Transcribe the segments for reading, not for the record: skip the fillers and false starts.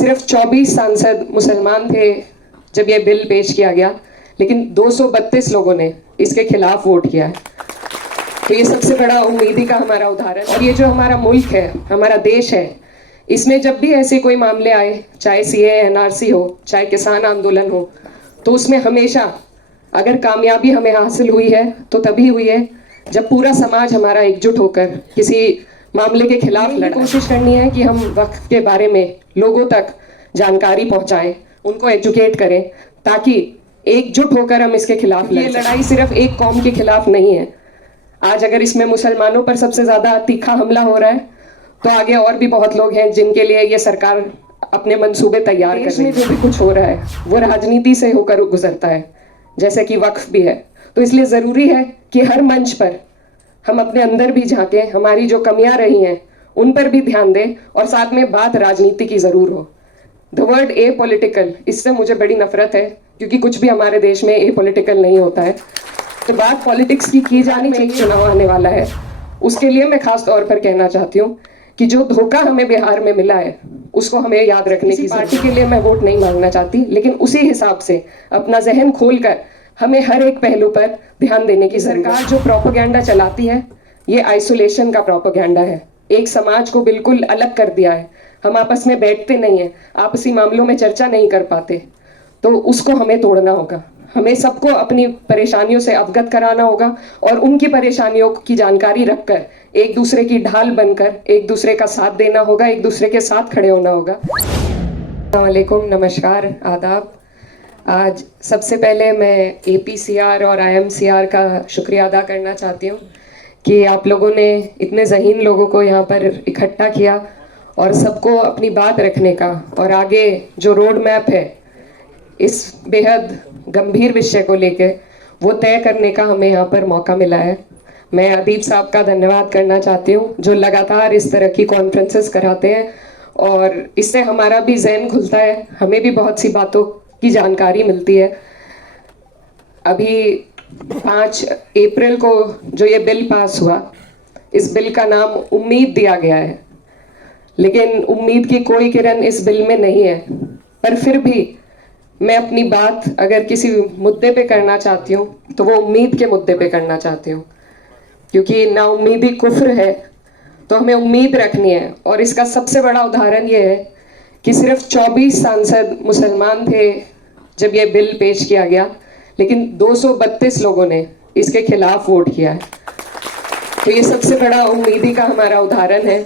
सिर्फ 24 सांसद मुसलमान थे जब ये बिल पेश किया गया, लेकिन 232 लोगों ने इसके खिलाफ वोट किया है। तो ये सबसे बड़ा उम्मीदी का हमारा उदाहरण। और ये जो हमारा मुल्क है, हमारा देश है, इसमें जब भी ऐसे कोई मामले आए, चाहे सीए एनआरसी हो, चाहे किसान आंदोलन हो, तो उसमें हमेशा अगर कामयाबी हमें हासिल हुई है तो तभी हुई है जब पूरा समाज हमारा एकजुट होकर किसी मामले के खिलाफ लड़ा। कोशिश करनी है कि हम वक्फ के बारे में लोगों तक जानकारी पहुंचाएं, उनको एजुकेट करें, ताकि एकजुट होकर हम इसके खिलाफ लड़ें। ये लड़ाई सिर्फ एक कौम के खिलाफ नहीं है। आज अगर इसमें मुसलमानों पर सबसे ज्यादा तीखा हमला हो रहा है, तो आगे और भी बहुत लोग हैं जिनके लिए ये सरकार अपने मंसूबे तैयार कर रही है। जो भी कुछ हो रहा है वो राजनीति से होकर गुजरता है, जैसे कि वक्फ भी है। तो इसलिए जरूरी है कि हर मंच पर हम अपने अंदर भी झांकें, हमारी जो कमियां रही हैं उन पर भी ध्यान दें, और साथ में बात राजनीति की जरूर हो। द वर्ड ए पॉलिटिकल, इससे मुझे बड़ी नफरत है, क्योंकि कुछ भी हमारे देश में ए पॉलिटिकल नहीं होता है। तो बात पॉलिटिक्स की जानी चाहिए। चुनाव आने वाला है, उसके लिए मैं खास तौर पर कहना चाहती हूँ कि जो धोखा हमें बिहार में मिला है उसको हमें याद रखने की। पार्टी के लिए मैं वोट नहीं मांगना चाहती, लेकिन उसी हिसाब से अपना जहन खोलकर हमें हर एक पहलू पर ध्यान देने की। सरकार जो प्रोपेगेंडा चलाती है, ये आइसोलेशन का प्रोपेगेंडा है। एक समाज को बिल्कुल अलग कर दिया है। हम आपस में बैठते नहीं है, आपसी मामलों में चर्चा नहीं कर पाते, तो उसको हमें तोड़ना होगा। हमें सबको अपनी परेशानियों से अवगत कराना होगा और उनकी परेशानियों की जानकारी रखकर एक दूसरे की ढाल बनकर एक दूसरे का साथ देना होगा, एक दूसरे के साथ खड़े होना होगा। अस्सलाम वालेकुम, नमस्कार, आदाब। आज सबसे पहले मैं एपीसीआर और आईएमसीआर का शुक्रिया अदा करना चाहती हूँ कि आप लोगों ने इतने ज़हीन लोगों को यहाँ पर इकट्ठा किया और सबको अपनी बात रखने का और आगे जो रोड मैप है इस बेहद गंभीर विषय को लेके वो तय करने का हमें यहाँ पर मौका मिला है। मैं अदीब साहब का धन्यवाद करना चाहती हूँ, जो लगातार इस तरह की कॉन्फ्रेंसेस कराते हैं और इससे हमारा भी जहन खुलता है, हमें भी बहुत सी बातों की जानकारी मिलती है। अभी 5 अप्रैल को जो ये बिल पास हुआ, इस बिल का नाम उम्मीद दिया गया है, लेकिन उम्मीद की कोई किरण इस बिल में नहीं है। पर फिर भी मैं अपनी बात अगर किसी मुद्दे पे करना चाहती हूँ तो वो उम्मीद के मुद्दे पे करना चाहती हूँ, क्योंकि नाउम्मीदी कुफ्र है, तो हमें उम्मीद रखनी है। और इसका सबसे बड़ा उदाहरण ये है कि सिर्फ 24 सांसद मुसलमान थे जब ये बिल पेश किया गया, लेकिन 232 लोगों ने इसके खिलाफ वोट किया है। तो ये सबसे बड़ा उम्मीदी का हमारा उदाहरण है।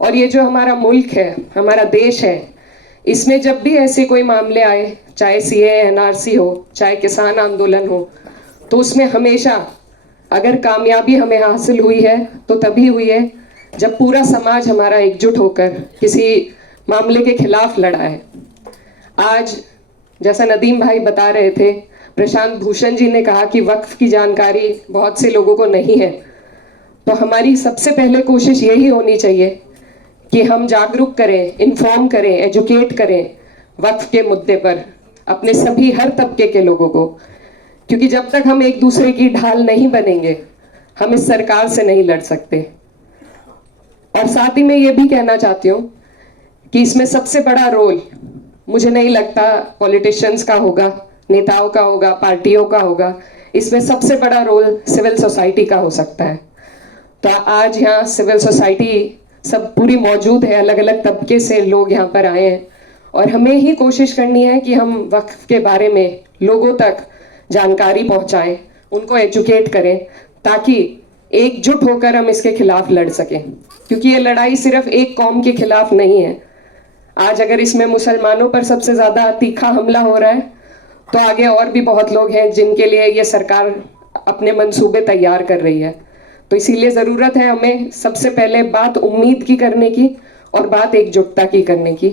और ये जो हमारा मुल्क है, हमारा देश है, इसमें जब भी ऐसे कोई मामले आए, चाहे सीए एनआरसी हो, चाहे किसान आंदोलन हो, तो उसमें हमेशा अगर कामयाबी हमें हासिल हुई है तो तभी हुई है जब पूरा समाज हमारा एकजुट होकर किसी मामले के खिलाफ लड़ा है। आज जैसा नदीम भाई बता रहे थे, प्रशांत भूषण जी ने कहा कि वक्फ की जानकारी बहुत से लोगों को नहीं है, तो हमारी सबसे पहले कोशिश यही होनी चाहिए कि हम जागरूक करें, इन्फॉर्म करें, एजुकेट करें वक्फ के मुद्दे पर अपने सभी हर तबके के लोगों को, क्योंकि जब तक हम एक दूसरे की ढाल नहीं बनेंगे हम इस सरकार से नहीं लड़ सकते। और साथ ही मैं ये भी कहना चाहती हूँ कि इसमें सबसे बड़ा रोल मुझे नहीं लगता पॉलिटिशियंस का होगा, नेताओं का होगा, पार्टियों का होगा। इसमें सबसे बड़ा रोल सिविल सोसाइटी का हो सकता है। तो आज यहाँ सिविल सोसाइटी सब पूरी मौजूद है, अलग अलग तबके से लोग यहाँ पर आए हैं, और हमें ही कोशिश करनी है कि हम वक्फ के बारे में लोगों तक जानकारी पहुंचाएं, उनको एजुकेट करें, ताकि एकजुट होकर हम इसके खिलाफ लड़ सकें। क्योंकि ये लड़ाई सिर्फ एक कौम के खिलाफ नहीं है। आज अगर इसमें मुसलमानों पर सबसे ज्यादा तीखा हमला हो रहा है, तो आगे और भी बहुत लोग हैं जिनके लिए ये सरकार अपने मंसूबे तैयार कर रही है। तो इसीलिए जरूरत है हमें सबसे पहले बात उम्मीद की करने की और बात एकजुटता की करने की।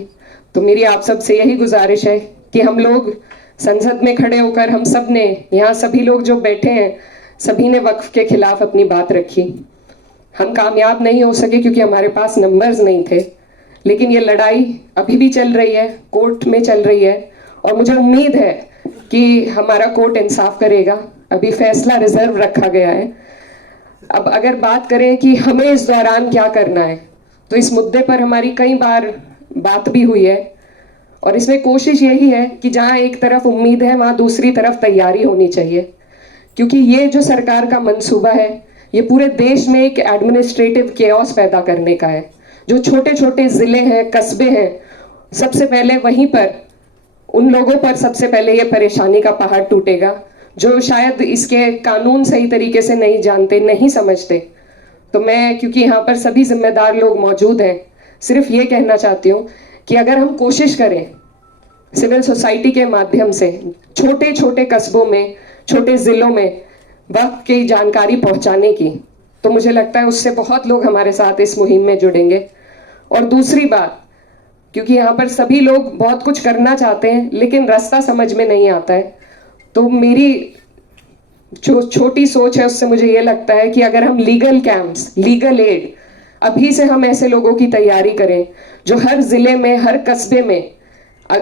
तो मेरी आप सब से यही गुजारिश है कि हम लोग संसद में खड़े होकर, हम सब ने, यहाँ सभी लोग जो बैठे हैं, सभी ने वक्फ के खिलाफ अपनी बात रखी। हम कामयाब नहीं हो सके क्योंकि हमारे पास नंबर्स नहीं थे, लेकिन ये लड़ाई अभी भी चल रही है, कोर्ट में चल रही है, और मुझे उम्मीद है कि हमारा कोर्ट इंसाफ करेगा। अभी फैसला रिजर्व रखा गया है। अब अगर बात करें कि हमें इस दौरान क्या करना है, तो इस मुद्दे पर हमारी कई बार बात भी हुई है, और इसमें कोशिश यही है कि जहाँ एक तरफ उम्मीद है वहाँ दूसरी तरफ तैयारी होनी चाहिए, क्योंकि ये जो सरकार का मंसूबा है ये पूरे देश में एक एडमिनिस्ट्रेटिव केओस पैदा करने का है। जो छोटे छोटे ज़िले हैं, कस्बे हैं, सबसे पहले वहीं पर उन लोगों पर सबसे पहले ये परेशानी का पहाड़ टूटेगा जो शायद इसके कानून सही तरीके से नहीं जानते, नहीं समझते। तो मैं, क्योंकि यहाँ पर सभी जिम्मेदार लोग मौजूद हैं, सिर्फ ये कहना चाहती हूँ कि अगर हम कोशिश करें सिविल सोसाइटी के माध्यम से छोटे छोटे कस्बों में, छोटे ज़िलों में वक्त की जानकारी पहुँचाने की, तो मुझे लगता है उससे बहुत लोग हमारे साथ इस मुहिम में जुड़ेंगे। और दूसरी बात, क्योंकि यहाँ पर सभी लोग बहुत कुछ करना चाहते हैं लेकिन रास्ता समझ में नहीं आता है, तो मेरी जो छोटी सोच है उससे मुझे ये लगता है कि अगर हम लीगल कैंप्स, लीगल एड अभी से हम ऐसे लोगों की तैयारी करें जो हर जिले में, हर कस्बे में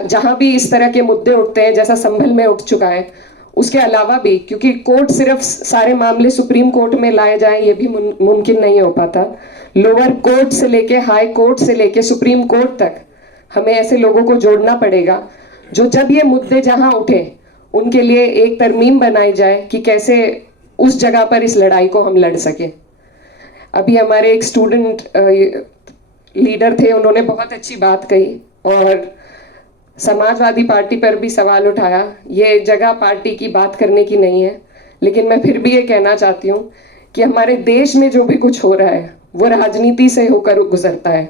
जहाँ भी इस तरह के मुद्दे उठते हैं, जैसा संभल में उठ चुका है, उसके अलावा भी, क्योंकि कोर्ट सिर्फ सारे मामले सुप्रीम कोर्ट में लाए जाएं ये भी मुमकिन नहीं हो पाता, लोअर कोर्ट से लेके हाई कोर्ट से लेके सुप्रीम कोर्ट तक हमें ऐसे लोगों को जोड़ना पड़ेगा जो जब ये मुद्दे जहां उठे उनके लिए एक तरमीम बनाई जाए कि कैसे उस जगह पर इस लड़ाई को हम लड़ सके। अभी हमारे एक स्टूडेंट लीडर थे, उन्होंने बहुत अच्छी बात कही और समाजवादी पार्टी पर भी सवाल उठाया। ये जगह पार्टी की बात करने की नहीं है, लेकिन मैं फिर भी ये कहना चाहती हूँ कि हमारे देश में जो भी कुछ हो रहा है वो राजनीति से होकर गुजरता है,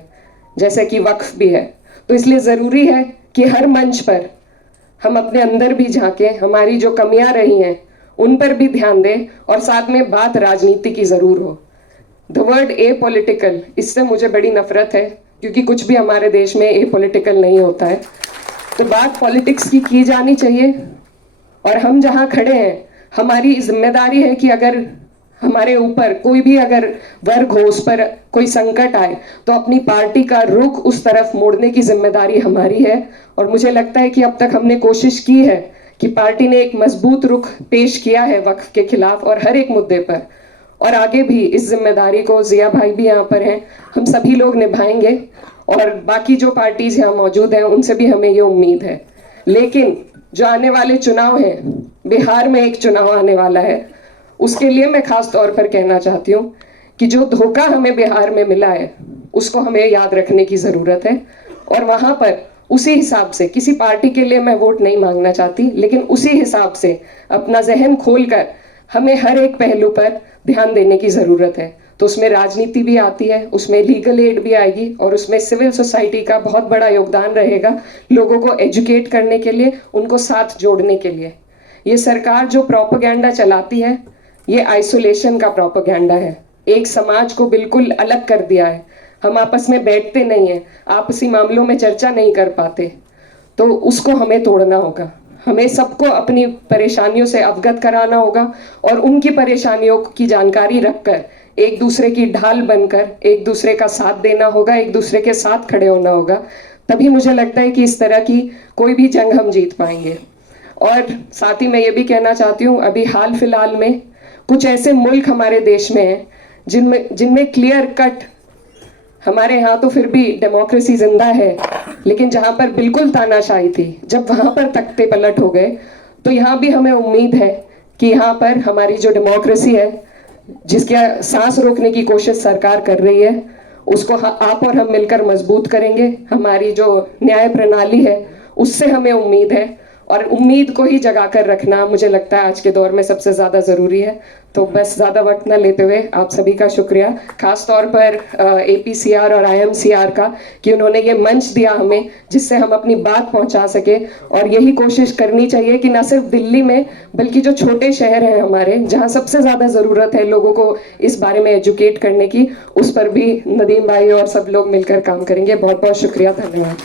जैसे कि वक्फ भी है। तो इसलिए ज़रूरी है कि हर मंच पर हम अपने अंदर भी झांकें, हमारी जो कमियां रही हैं उन पर भी ध्यान दें और साथ में बात राजनीति की ज़रूर हो। द वर्ड ए पॉलिटिकल, इससे मुझे बड़ी नफरत है क्योंकि कुछ भी हमारे देश में ए पॉलिटिकल नहीं होता है। तो बात पॉलिटिक्स की जानी चाहिए और हम जहाँ खड़े हैं हमारी जिम्मेदारी है कि अगर हमारे ऊपर कोई भी अगर वर्ग हो, उस पर कोई संकट आए तो अपनी पार्टी का रुख उस तरफ मोड़ने की जिम्मेदारी हमारी है। और मुझे लगता है कि अब तक हमने कोशिश की है कि पार्टी ने एक मजबूत रुख पेश किया है वक्फ के खिलाफ और हर एक मुद्दे पर, और आगे भी इस जिम्मेदारी को, जिया भाई भी यहाँ पर हैं, हम सभी लोग निभाएंगे और बाकी जो पार्टीज यहाँ मौजूद हैं उनसे भी हमें ये उम्मीद है। लेकिन जो आने वाले चुनाव हैं, बिहार में एक चुनाव आने वाला है, उसके लिए मैं खास तौर पर कहना चाहती हूँ कि जो धोखा हमें बिहार में मिला है उसको हमें याद रखने की ज़रूरत है। और वहाँ पर उसी हिसाब से, किसी पार्टी के लिए मैं वोट नहीं मांगना चाहती, लेकिन उसी हिसाब से अपना जहन खोलकर हमें हर एक पहलू पर ध्यान देने की ज़रूरत है। तो उसमें राजनीति भी आती है, उसमें लीगल एड भी आएगी और उसमें सिविल सोसाइटी का बहुत बड़ा योगदान रहेगा लोगों को एजुकेट करने के लिए, उनको साथ जोड़ने के लिए। ये सरकार जो प्रोपेगेंडा चलाती है ये आइसोलेशन का प्रोपेगेंडा है, एक समाज को बिल्कुल अलग कर दिया है। हम आपस में बैठते नहीं हैं, आपसी मामलों में चर्चा नहीं कर पाते, तो उसको हमें तोड़ना होगा। हमें सबको अपनी परेशानियों से अवगत कराना होगा और उनकी परेशानियों की जानकारी रखकर एक दूसरे की ढाल बनकर एक दूसरे का साथ देना होगा, एक दूसरे के साथ खड़े होना होगा। तभी मुझे लगता है कि इस तरह की कोई भी जंग हम जीत पाएंगे। और साथ ही मैं ये भी कहना चाहती हूँ, अभी हाल फिलहाल में कुछ ऐसे मुल्क हमारे देश में हैं जिनमें क्लियर कट, हमारे यहाँ तो फिर भी डेमोक्रेसी जिंदा है, लेकिन जहाँ पर बिल्कुल तानाशाही थी, जब वहाँ पर तख्ते पलट हो गए, तो यहाँ भी हमें उम्मीद है कि यहाँ पर हमारी जो डेमोक्रेसी है, जिसके सांस रोकने की कोशिश सरकार कर रही है, उसको आप और हम मिलकर मजबूत करेंगे। हमारी जो न्याय प्रणाली है उससे हमें उम्मीद है और उम्मीद को ही जगा कर रखना मुझे लगता है आज के दौर में सबसे ज़्यादा ज़रूरी है। तो बस ज़्यादा वक्त ना लेते हुए आप सभी का शुक्रिया, खास तौर पर APCR और IMCR का, कि उन्होंने ये मंच दिया हमें जिससे हम अपनी बात पहुंचा सके। और यही कोशिश करनी चाहिए कि ना सिर्फ दिल्ली में बल्कि जो छोटे शहर हैं हमारे, जहाँ सबसे ज़्यादा ज़रूरत है लोगों को इस बारे में एजुकेट करने की, उस पर भी नदीम भाई और सब लोग मिलकर काम करेंगे। बहुत बहुत शुक्रिया, धन्यवाद।